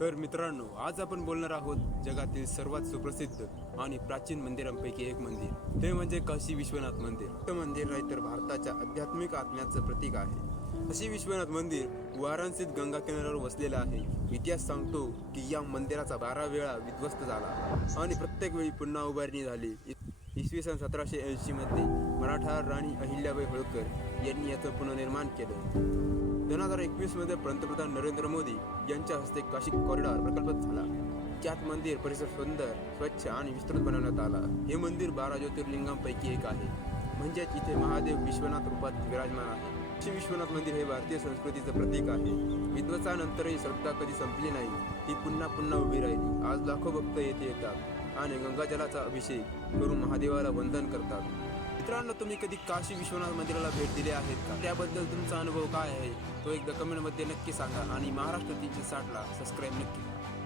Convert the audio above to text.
तर मित्रांनो आज आपण बोलणार आहोत जगातील सर्वात सुप्रसिद्ध आणि प्राचीन मंदिरांपैकी एक मंदिर. ते म्हणजे काशी विश्वनाथ मंदिर. ते मंदिर नाही तर भारताच्या आध्यात्मिक आत्म्याचं प्रतीक आहे. काशी विश्वनाथ मंदिर वाराणसीत गंगा किनाऱ्यावर वसलेलं आहे. इतिहास सांगतो की या मंदिराचा बारा वेळा विध्वस्त झाला आणि प्रत्येक वेळी पुन्हा उभारणी झाली. इसवी सन सतराशे ऐंशी मध्ये मराठा राणी अहिल्याबाई होळकर यांनी याचं पुनर्निर्माण केलं. दोन हजार एकवीसमध्ये पंतप्रधान नरेंद्र मोदी यांच्या हस्ते काशी कॉरिडॉर प्रकल्प झाला. त्यात मंदिर परिसर सुंदर स्वच्छ आणि विस्तृत बनवण्यात आला. हे मंदिर बारा ज्योतिर्लिंगांपैकी एक आहे. म्हणजेच इथे महादेव विश्वनाथ रूपात विराजमान आहे. श्री विश्वनाथ मंदिर हे भारतीय संस्कृतीचं प्रतीक आहे. विध्वसानंतरही श्रद्धा कधी संपली नाही ती पुन्हा पुन्हा उभी राहिली. आज लाखो भक्त येथे येतात आणि गंगाजलाचा अभिषेक करून महादेवाला वंदन करतात. मित्रांनो तुम्ही कधी काशी विश्वनाथ मंदिराला भेट दिली आहेत का? त्याबद्दल तुमचा अनुभव काय आहे? तो एकदा कमेंटमध्ये नक्की सांगा आणि महाराष्ट्र तीनशे साठला सबस्क्राईब नक्की करा.